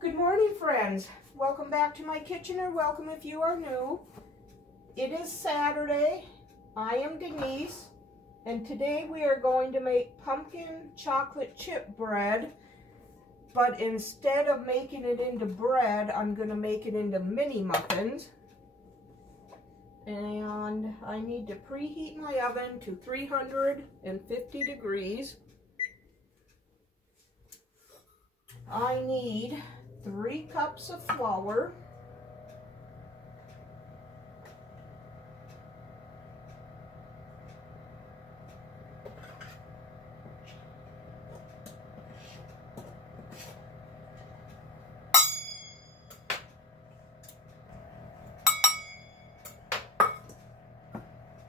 Good morning, friends. Welcome back to my kitchen, or welcome if you are new. It is Saturday. I am Denise, and today we are going to make pumpkin chocolate chip bread, but instead of making it into bread, I'm going to make it into mini muffins. And I need to preheat my oven to 350 degrees. I need 3 cups of flour,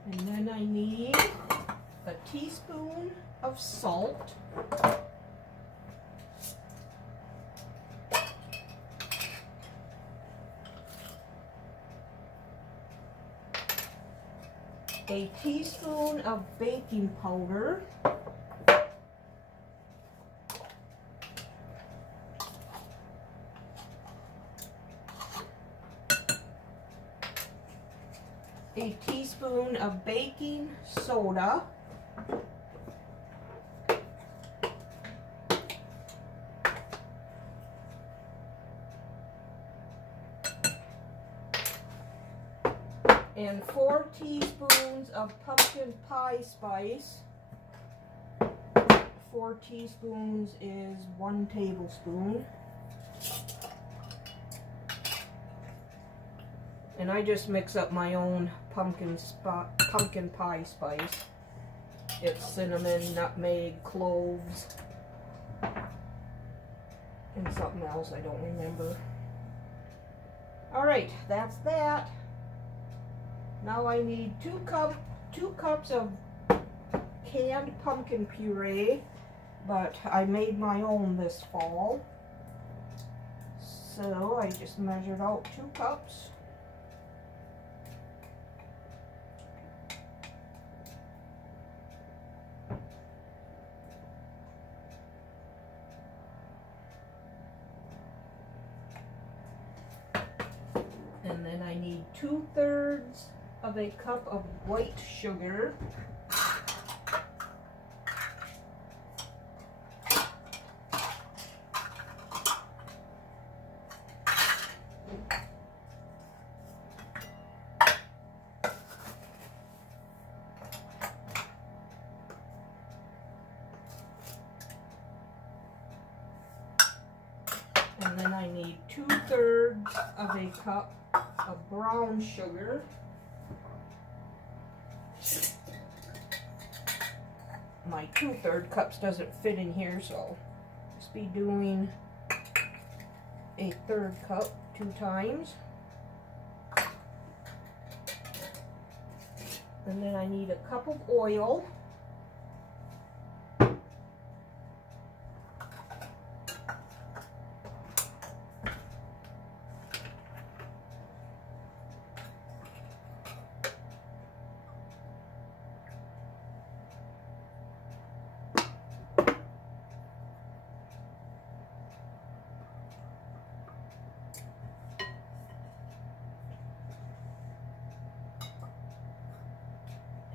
and then I need a teaspoon of salt, a teaspoon of baking powder, a teaspoon of baking soda, and 4 teaspoons of pumpkin pie spice. 4 teaspoons is 1 tablespoon. And I just mix up my own pumpkin pie spice. It's cinnamon, nutmeg, cloves, and something else I don't remember. Alright, that's that. Now I need 2 cups of canned pumpkin puree, but I made my own this fall. So I just measured out 2 cups. And then I need 2/3 of a cup of white sugar. And then I need 2/3 of a cup of brown sugar. My 2/3 cups doesn't fit in here, so I'll just be doing a 1/3 cup 2 times. And then I need a cup of oil.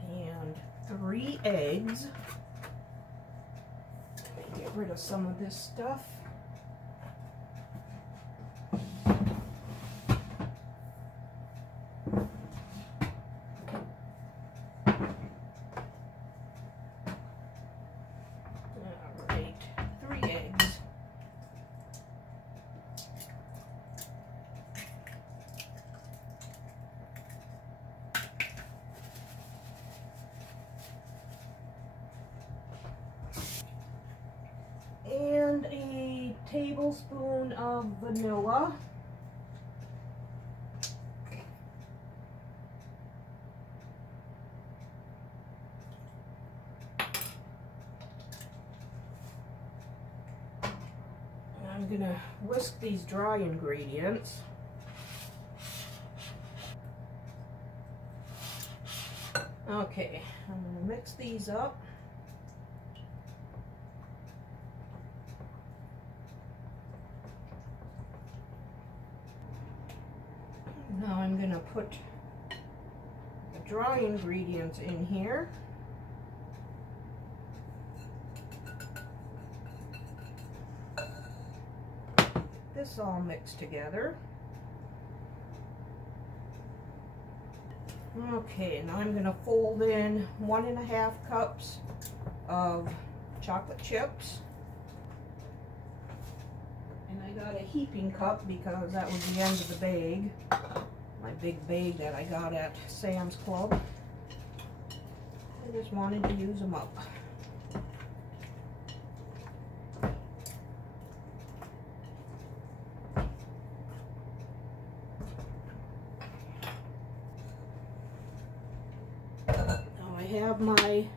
And 3 eggs. Let me get rid of some of this stuff. Alright, 3 eggs. And a tablespoon of vanilla. I'm gonna whisk these dry ingredients. Okay, I'm gonna mix these up. I'm gonna put the dry ingredients in here. This all mixed together. Okay, now I'm gonna fold in 1.5 cups of chocolate chips. And I got a heaping cup because that was the end of the bag. My big bag that I got at Sam's Club. I just wanted to use them up. Now I have my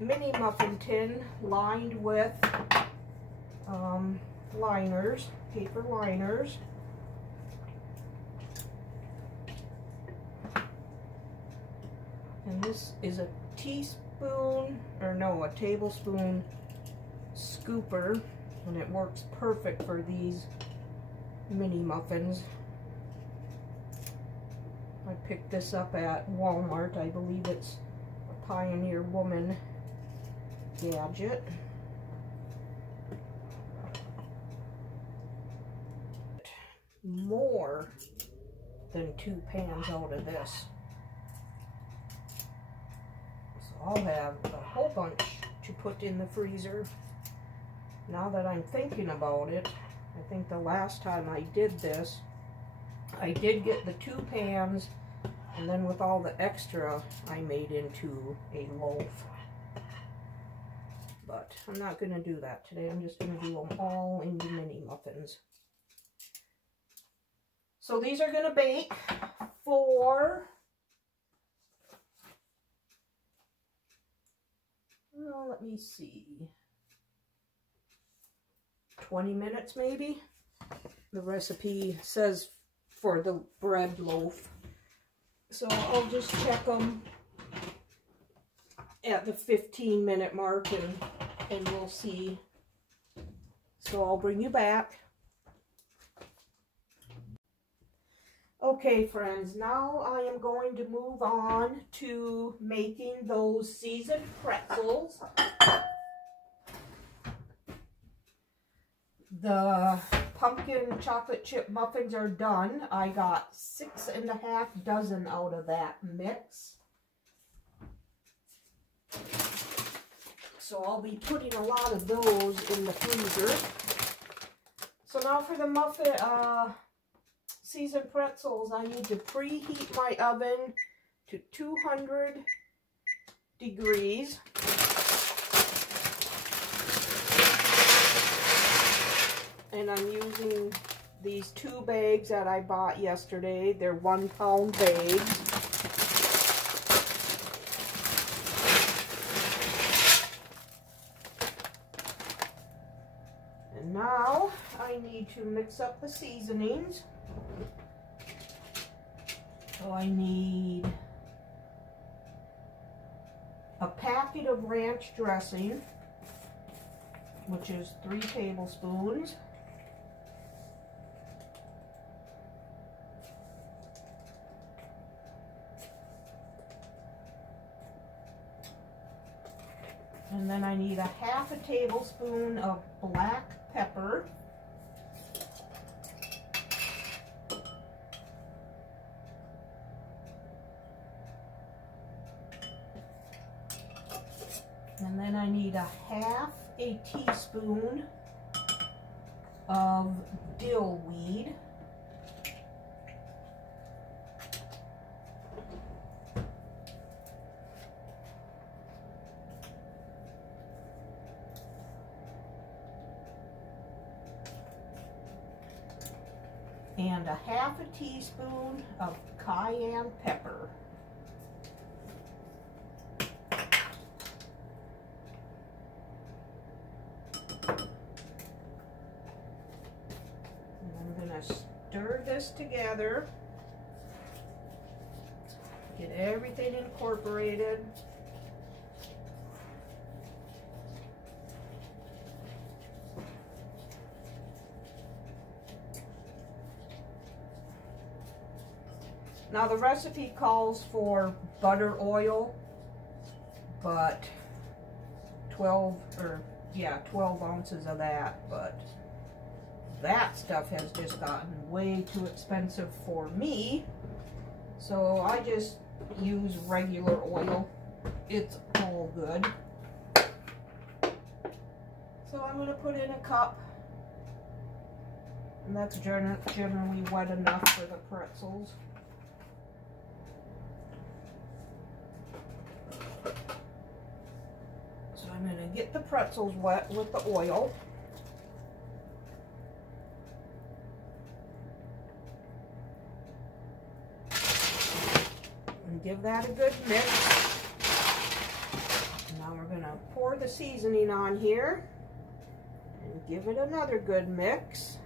mini muffin tin lined with liners, paper liners. And this is a tablespoon scooper, and it works perfect for these mini muffins. I picked this up at Walmart. I believe it's a Pioneer Woman gadget. More than 2 pans out of this. So I'll have a whole bunch to put in the freezer. Now that I'm thinking about it, I think the last time I did this, I did get the 2 pans, and then with all the extra, I made into a loaf. But I'm not going to do that today. I'm just going to do them all into mini muffins. So these are going to bake for, well, let me see, 20 minutes maybe. The recipe says for the bread loaf. So I'll just check them at the 15-minute mark and we'll see. So I'll bring you back. Okay, friends, now I am going to move on to making those seasoned pretzels. The pumpkin chocolate chip muffins are done. I got 6.5 dozen out of that mix. So I'll be putting a lot of those in the freezer. So now for the muffin, seasoned pretzels, I need to preheat my oven to 200 degrees. And I'm using these 2 bags that I bought yesterday. They're 1-pound bags. And now I need to mix up the seasonings. So I need a packet of ranch dressing, which is 3 tablespoons. And then I need a 1/2 tablespoon of black pepper. And then I need a 1/2 teaspoon of dill weed. And a 1/2 teaspoon of cayenne pepper. Stir this together, get everything incorporated. Now the recipe calls for butter oil, but 12 ounces of that, but that stuff has just gotten way too expensive for me. So I just use regular oil. It's all good. So I'm going to put in a cup. And that's generally wet enough for the pretzels. So I'm going to get the pretzels wet with the oil. And give that a good mix. Now we're going to pour the seasoning on here and give it another good mix.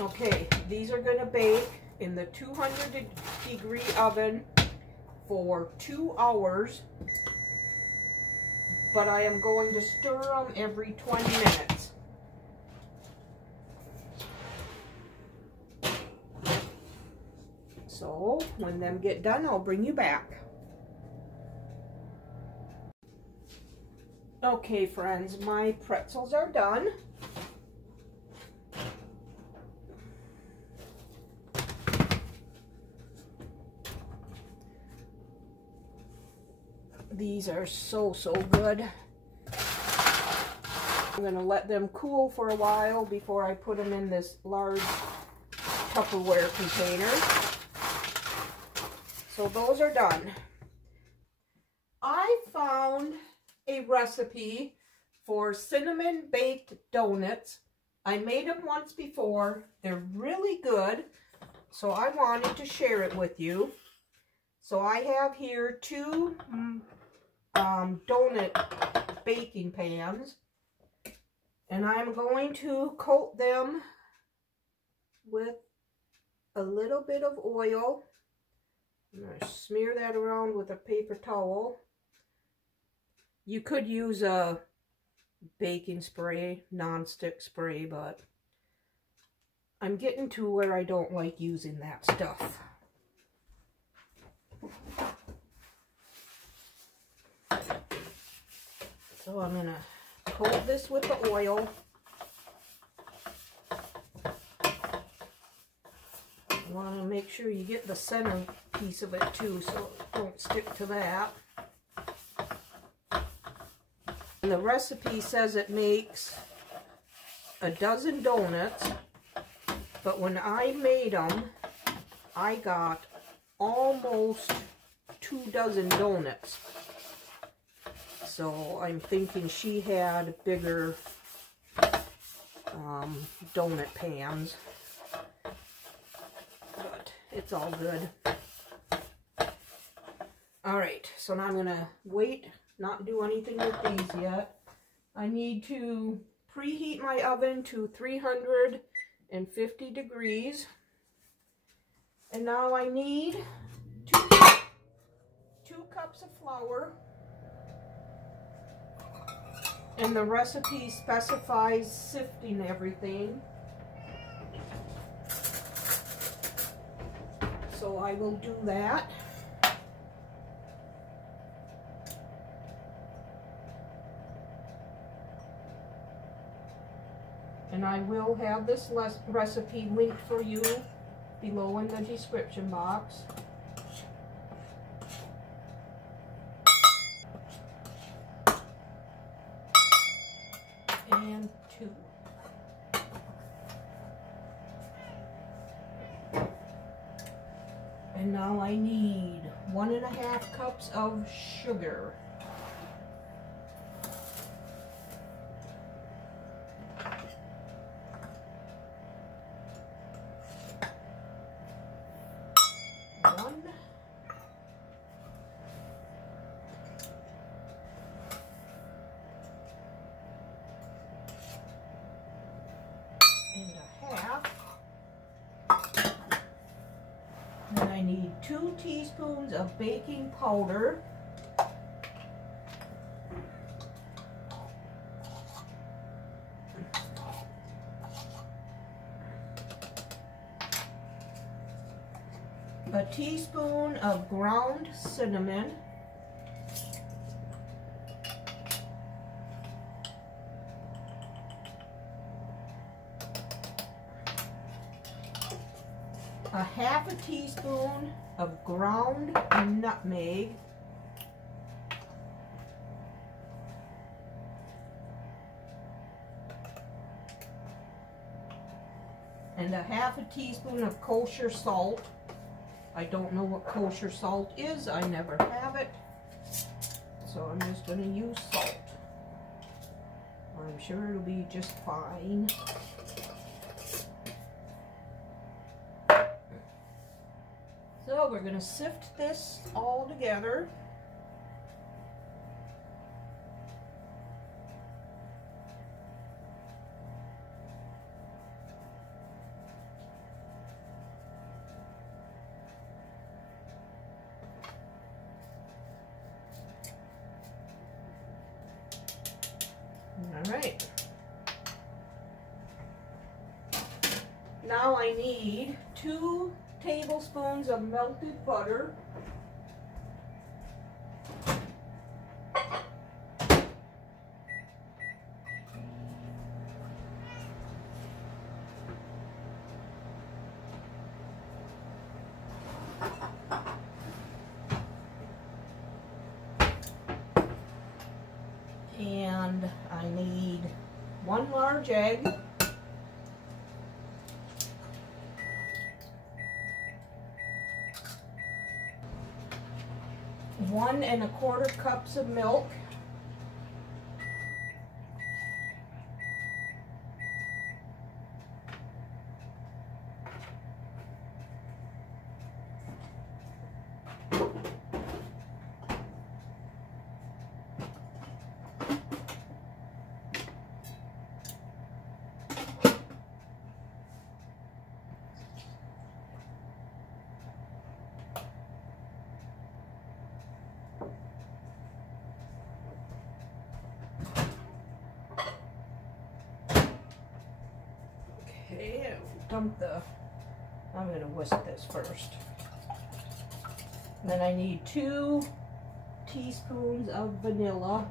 Okay, these are going to bake in the 200-degree oven for 2 hours, but I am going to stir them every 20 minutes. So when them get done, I'll bring you back. Okay, friends, my pretzels are done. These are so good. I'm going to let them cool for a while before I put them in this large Tupperware container. So those are done. I found a recipe for cinnamon baked donuts. I made them once before. They're really good. So I wanted to share it with you. So I have here 2 donut baking pans, and I'm going to coat them with a little bit of oil. I'm going to smear that around with a paper towel. You could use a baking spray, non-stick spray, but I'm getting to where I don't like using that stuff. So I'm going to coat this with the oil. You want to make sure you get the center piece of it too, so it don't stick to that. And the recipe says it makes a dozen donuts, but when I made them, I got almost 2 dozen donuts. So I'm thinking she had bigger donut pans, but it's all good. All right, so now I'm gonna wait, not do anything with these yet. I need to preheat my oven to 350 degrees. And now I need 2 cups of flour. And the recipe specifies sifting everything. So I will do that. And I will have this recipe linked for you below in the description box. And 2. And now I need 1.5 cups of sugar. Then I need 2 teaspoons of baking powder. a teaspoon of ground cinnamon, a half a teaspoon of ground nutmeg, and a half a teaspoon of kosher salt. I don't know what kosher salt is. I never have it. So I'm just going to use salt. I'm sure it'll be just fine. So we're going to sift this all together. All right. Now I need 2 tablespoons of melted butter. And I need 1 large egg, 1 1/4 cups of milk, okay, I'm going to whisk this first. Then I need 2 teaspoons of vanilla.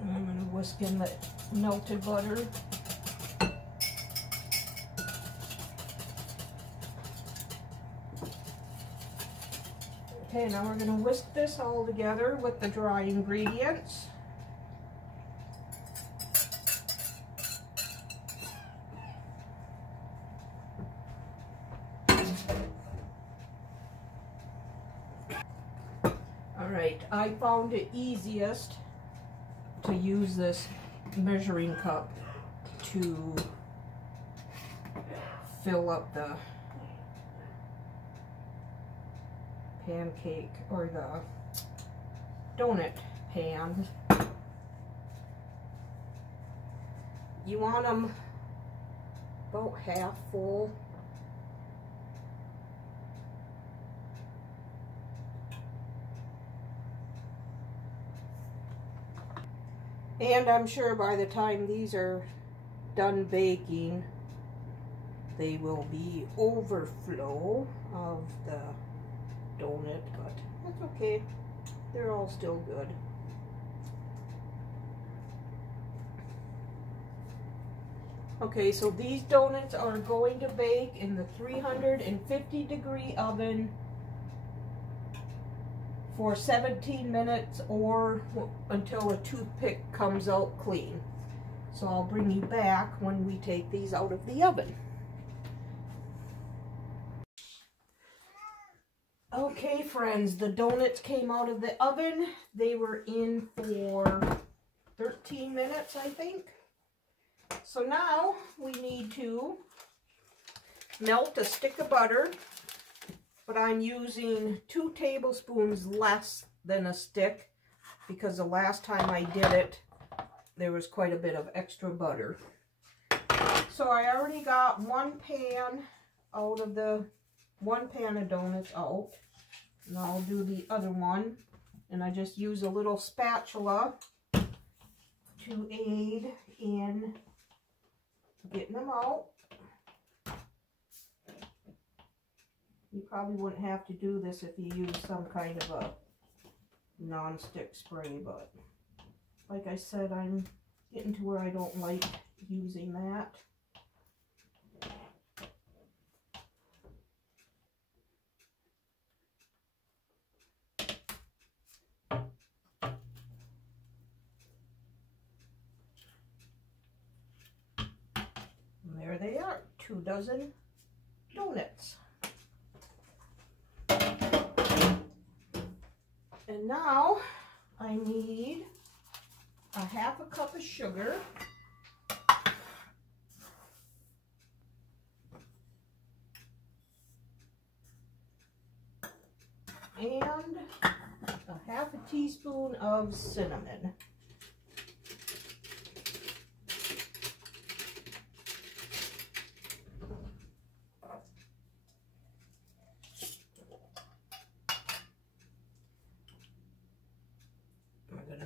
I'm going to whisk in the melted butter. Okay, now we're going to whisk this all together with the dry ingredients. Alright, I found it easiest to use this measuring cup to fill up the pancake or the donut pan. You want them about half full. And I'm sure by the time these are done baking, they will be overflow of the donut, but that's okay. They're all still good. Okay, so these donuts are going to bake in the 350-degree oven for 17 minutes or until a toothpick comes out clean. So I'll bring you back when we take these out of the oven. Okay friends, the donuts came out of the oven. They were in for 13 minutes, I think. So now we need to melt a stick of butter, but I'm using 2 tablespoons less than a stick because the last time I did it, there was quite a bit of extra butter. So I already got one pan out of the one pan of donuts out. And I'll do the other one. And I just use a little spatula to aid in getting them out. You probably wouldn't have to do this if you use some kind of a non-stick spray, but like I said, I'm getting to where I don't like using that. And there they are, 2 dozen donuts. And now I need a 1/2 cup of sugar. And a 1/2 teaspoon of cinnamon.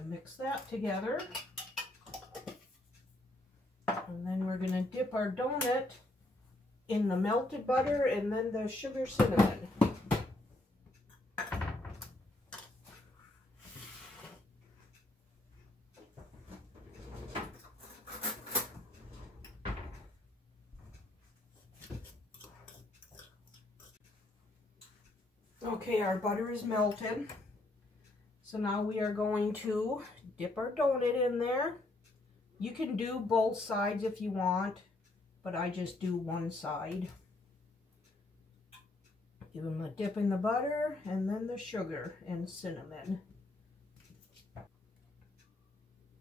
Mix that together, and then we're going to dip our donut in the melted butter and then the sugar cinnamon. Okay, our butter is melted. So now we are going to dip our donut in there. You can do both sides if you want, but I just do one side. Give them a dip in the butter and then the sugar and cinnamon.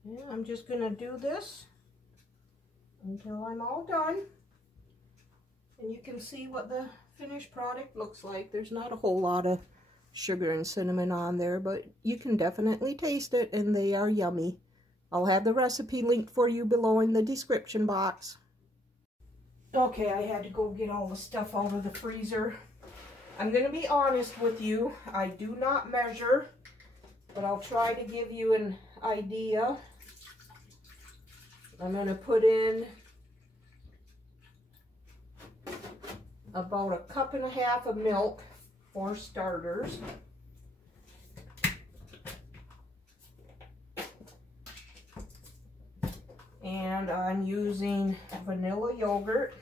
Yeah, I'm just going to do this until I'm all done. And you can see what the finished product looks like. There's not a whole lot of sugar and cinnamon on there, but you can definitely taste it, and they are yummy. I'll have the recipe linked for you below in the description box. Okay, I had to go get all the stuff out of the freezer. I'm going to be honest with you, I do not measure, but I'll try to give you an idea. I'm going to put in about 1.5 cups of milk for starters. And I'm using vanilla yogurt.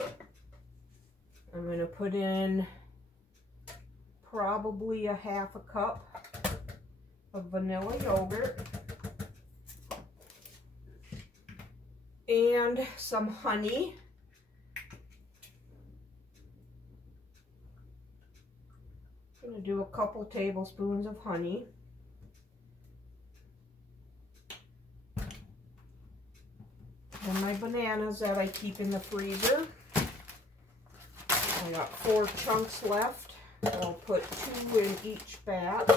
I'm going to put in probably 1/2 cup of vanilla yogurt. And some honey. I'm going to do a couple tablespoons of honey. And my bananas that I keep in the freezer. I got 4 chunks left. I'll put 2 in each batch.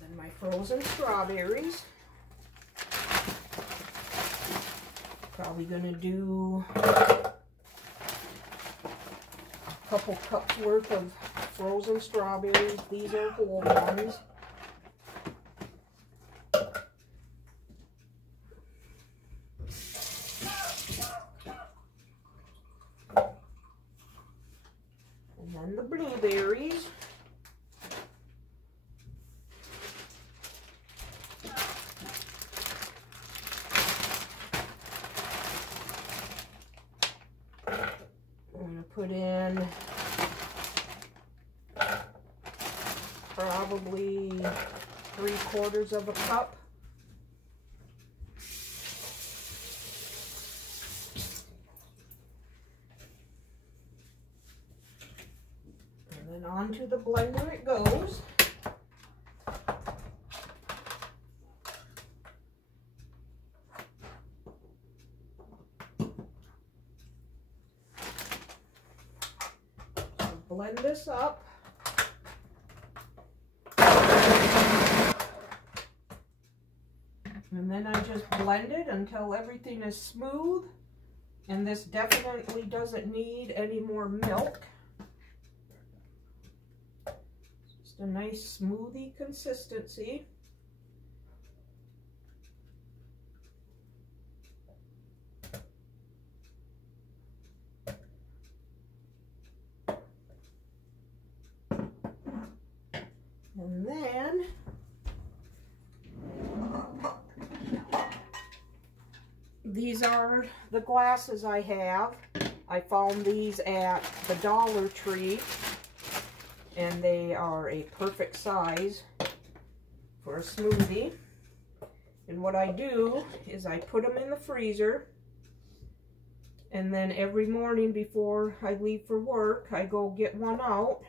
Then my frozen strawberries. Probably going to do couple cups worth of frozen strawberries. These are whole ones. And then the blueberries. Put in probably 3/4 cup. And then onto the blender it goes. Blend this up. And then I just blend it until everything is smooth. And this definitely doesn't need any more milk. Just a nice smoothie consistency. And then these are the glasses I have. I found these at the Dollar Tree, and they are a perfect size for a smoothie. And what I do is I put them in the freezer, and then every morning before I leave for work, I go get one out,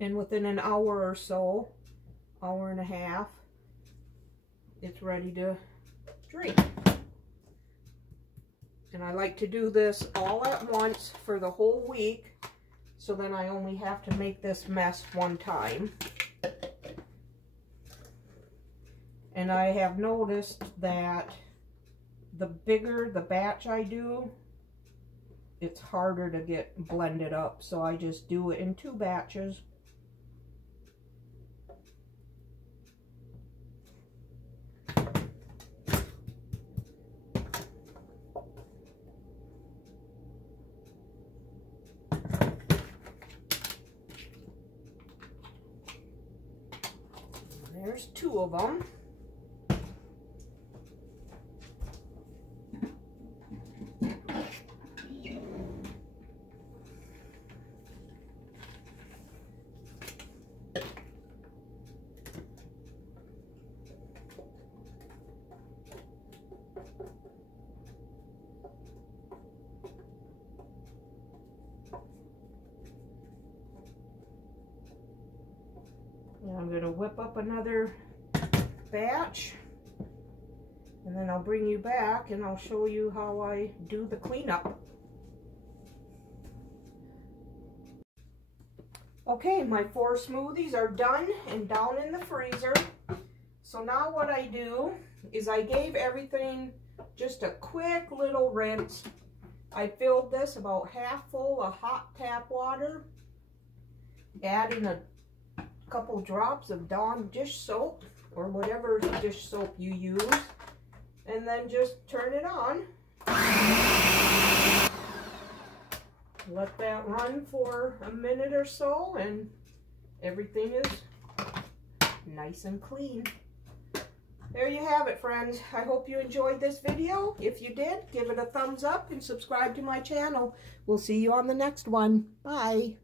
and within an hour or so, hour and a half, it's ready to drink. And I like to do this all at once for the whole week, so then I only have to make this mess one time. And I have noticed that the bigger the batch I do, it's harder to get blended up, so I just do it in 2 batches. There's 2 of them. And I'm going to whip up another batch, and then I'll bring you back and I'll show you how I do the cleanup. Okay, my 4 smoothies are done and down in the freezer. So now what I do is I gave everything just a quick little rinse. I filled this about half full of hot tap water, adding a couple drops of Dawn dish soap or whatever dish soap you use, and then just turn it on. Let that run for a minute or so, and everything is nice and clean. There you have it, friends. I hope you enjoyed this video. If you did, give it a thumbs up and subscribe to my channel. We'll see you on the next one. Bye.